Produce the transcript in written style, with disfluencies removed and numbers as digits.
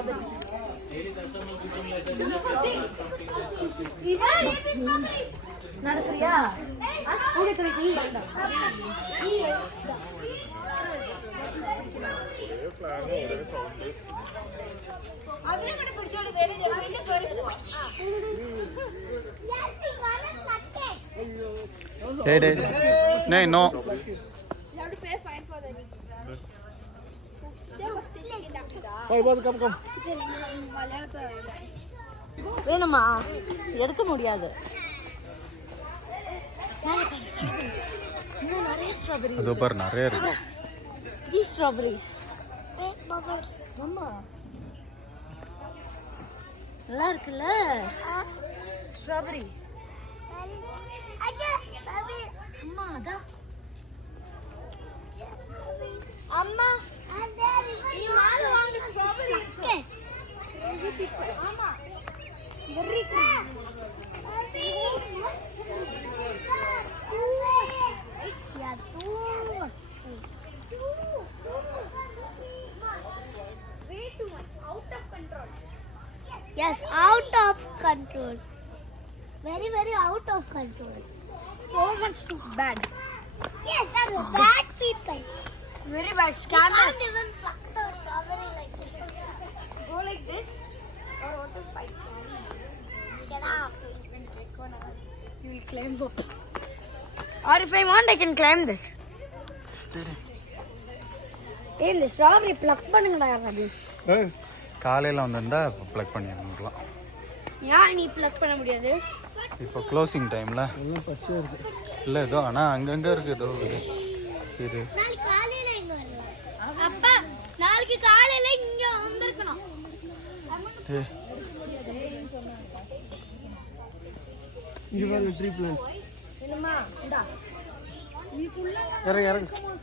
strawberry. நடக்கறியா? Okay துரை சீ பண்ணடா. അതിനെ കൂടെ പിടിച്ചോണ്ട് വേറെ വീണ്ടും കേറി പോവാ. Hey. No. You have to pay fine for that. Come. வேணுமா? எடுக்க முடியாது. நிறைய ஸ்ட்ராபெரி. அது பாரு நிறைய இருக்கு. 3 strawberries. அம்மா. நல்லா இருக்குல்ல? ஸ்ட்ராபெரி. அம்மா அதா. அம்மா நீ மால வாங்க ஸ்ட்ராபெரி ஆமா வெரி குட் யா தூ way too much out of control. Yes, out of control. Very out of control. So much too bad. Yes, that was bad people. Very bad You scammers. can't even pluck the strawberry like this. Go like this or what is fight? Get up. You will climb up. Or if I want, I can climb this. Hey, இந்த strawberry pluck பண்ணுங்கடா யாராவது. காலையில் வந்திருந்தா plug பண்ணிடலாம். ஏன் நீ pluck பண்ண முடியாது? இப்போ க்ளோசிங் டைமில் இல்லை ஏதோ ஆனால் அங்கங்கே இருக்குது ஏதோ இது நாளைக்கு காலையில இங்க வருவோம். அப்பா நாளைக்கு காலையில இங்க வந்திருக்கணும். Tree plant. என்னம்மா இந்தா நீ புள்ள இறங்கு